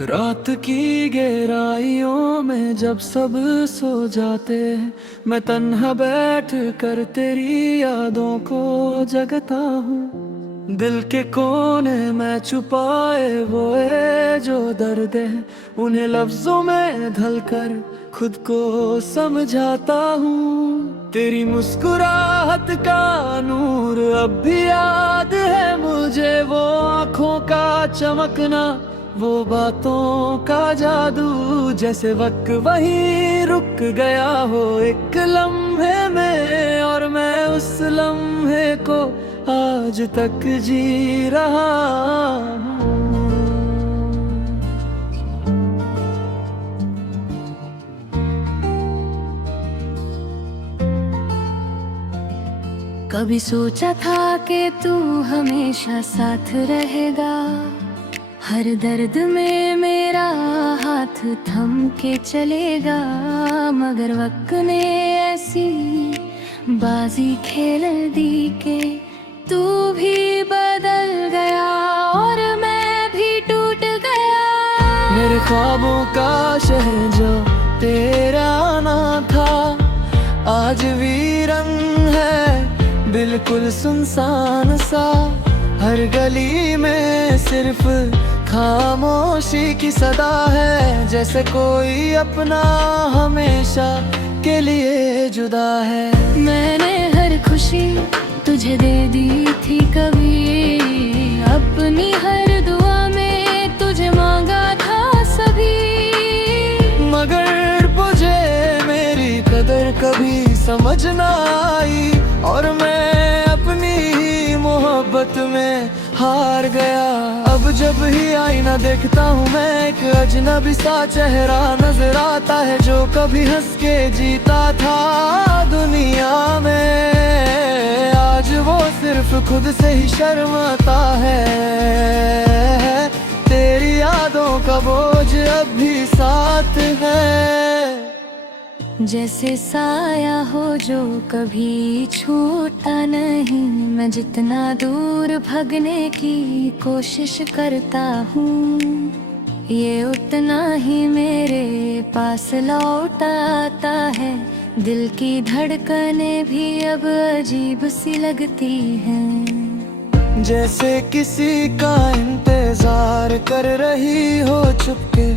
रात की गहराइयों में जब सब सो जाते हैं, मैं तन्हा बैठ कर तेरी यादों को जगता हूँ। दिल के कोने में छुपाए वो है जो दर्द है, उन्हें लफ्जों में ढलकर खुद को समझाता हूँ। तेरी मुस्कुराहट का नूर अब भी याद है मुझे, वो आँखों का चमकना, वो बातों का जादू, जैसे वक्त वहीं रुक गया हो एक लम्हे में, और मैं उस लम्हे को आज तक जी रहा हूँ। कभी सोचा था कि तू हमेशा साथ रहेगा, हर दर्द में मेरा हाथ थम के चलेगा, मगर वक्त ने ऐसी बाजी खेल दी कि तू भी बदल गया और मैं भी टूट गया। मेरे ख्वाबों का शहर जो तेरा ना था, आज वीरन है बिल्कुल सुनसान सा। हर गली में सिर्फ खामोशी की सदा है, जैसे कोई अपना हमेशा के लिए जुदा है। मैंने हर खुशी तुझे दे दी थी कभी, अपनी हर दुआ में तुझे मांगा था सभी, मगर मुझे मेरी कदर कभी समझ ना आई, और मैं अपनी ही मोहब्बत में हार गया। अब जब ही आईना देखता हूँ मैं, एक अजनबी सा चेहरा नजर आता है, जो कभी हंस के जीता था दुनिया में, आज वो सिर्फ खुद से ही शर्माता है। तेरी यादों का बोझ अब भी साथ है, जैसे साया हो जो कभी छूटा नहीं। मैं जितना दूर भागने की कोशिश करता हूँ, ये उतना ही मेरे पास लौट आता है। दिल की धड़कनें भी अब अजीब सी लगती हैं, जैसे किसी का इंतजार कर रही हो चुपके,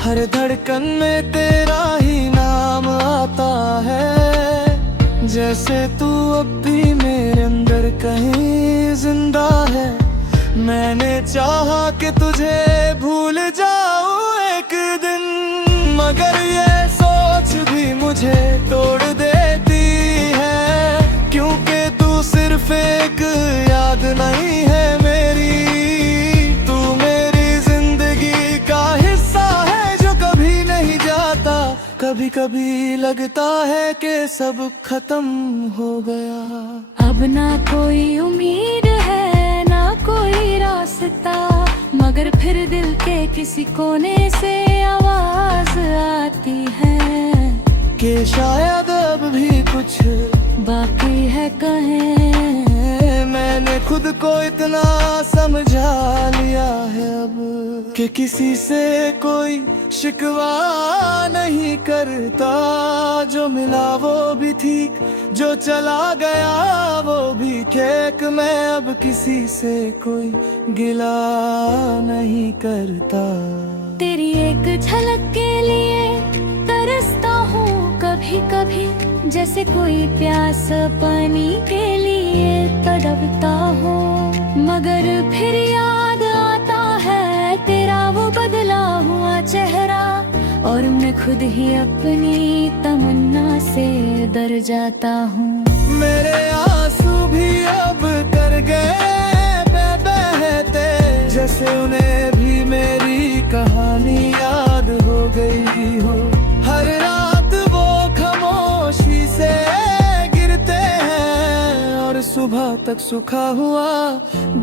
हर धड़कन में तेरा ही नाम आता है। जैसे तू अब भी मेरे अंदर कहीं जिंदा है, मैंने चाहा कि तुझे भूल जाऊं एक दिन, मगर ये सोच भी मुझे तोड़ देती है, क्योंकि तू सिर्फ एक याद नहीं है मेरी, तू मेरी जिंदगी का हिस्सा है जो कभी नहीं जाता। कभी कभी लगता है कि सब खत्म हो गया, अब ना कोई उम्मीद है ना कोई रास्ता, मगर फिर दिल के किसी कोने से आवाज आती है कि शायद अब भी कुछ बाकी है कहें। मैंने खुद को इतना समझा लिया है अब, कि किसी से कोई शिकवा नहीं करता, जो मिला वो भी ठीक, जो चला गया वो भी ठीक। मैं अब किसी से कोई गिला नहीं करता। तेरी एक झलक के लिए तरसता हूँ कभी कभी, जैसे कोई प्यास पानी के लिए तड़पता हो, मगर फिर याद आता है तेरा वो बदला हुआ चेहरा, और मैं खुद ही अपनी तमन्ना से डर जाता हूँ। मेरे आंसू भी अब कर गए बहते, जैसे उन्हें भी मेरी कहानी याद हो गई हो। हर रात वो खामोशी से गिरते हैं, और सुबह तक सूखा हुआ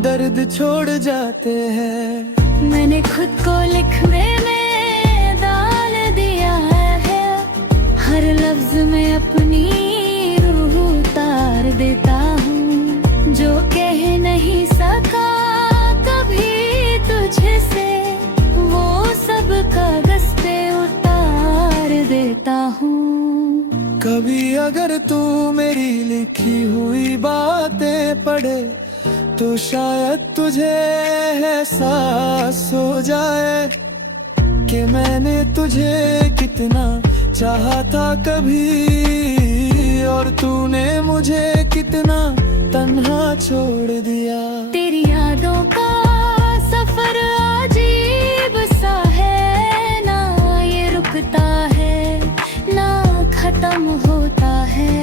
दर्द छोड़ जाते हैं। मैंने खुद को लिखने में डाल दिया है, हर लफ्ज में अपनी रूह उतार देता हूँ, जो कह नहीं सका कभी तुझसे, वो सब करता हूँ। कभी अगर तू मेरी लिखी हुई बातें पढ़े तो शायद तुझे एहसास हो जाए कि मैंने तुझे कितना चाहा था कभी, और तूने मुझे कितना तन्हा छोड़ दिया। तेरी यादों का सफर अजीब सा है, ना ये रुकता है ना खत्म होता है।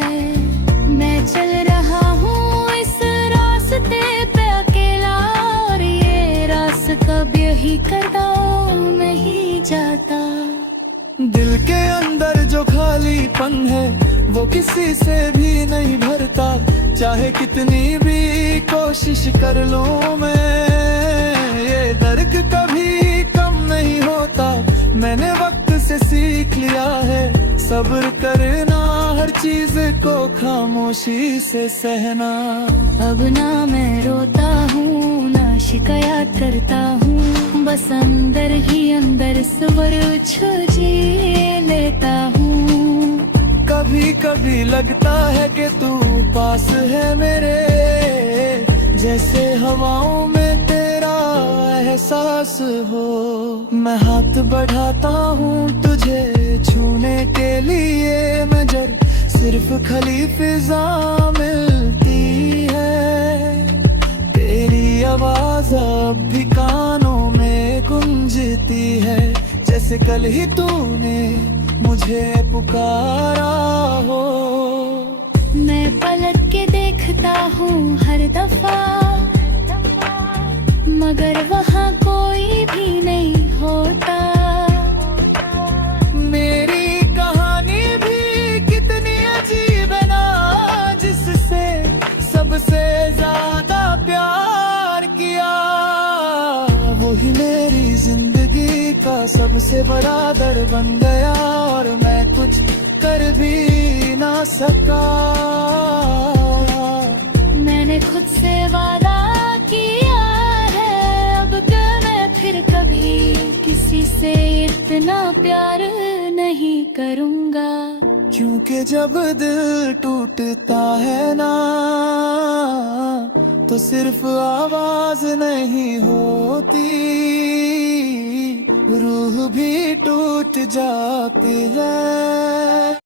मैं चल रहा हूँ इस रास्ते पे अकेला, और ये रास्ता कब यही कदम नहीं जाता। दिल के अंदर जो खालीपन है वो किसी से भी नहीं भरता, चाहे कितनी भी कोशिश कर लूं मैं, ये दर्द कभी कम नहीं होता। मैंने वक्त से सीख लिया है सब्र करना, हर चीज को खामोशी से सहना। अब ना मैं रोता हूँ ना शिकायत करता हूँ, बस अंदर ही अंदर स्वर जी लेता हूँ। कभी कभी लगता है कि तू पास है मेरे, जैसे हवाओं में तेरा एहसास हो। मैं हाथ बढ़ाता हूँ तुझे छूने के लिए, मगर सिर्फ खली फिजा मिलती है। तेरी आवाज अब भी कानों में गूंजती है, जैसे कल ही तूने मुझे पुकारा हो। मैं पलट के देखता हूँ हर दफा, मगर वहाँ कोई भी नहीं होता। मेरी कहानी भी कितनी अजीब है ना, जिससे सबसे ज्यादा प्यार किया, वही मेरी जिंदगी का सबसे बड़ा दर बन गया, और मैं कुछ कर भी ना सका। मैंने खुद से वादा किया है अब कि मैं फिर कभी किसी से इतना प्यार नहीं करूँगा। क्योंकि जब दिल टूटता है ना तो सिर्फ आवाज नहीं होती, रूह भी टूट जाती है।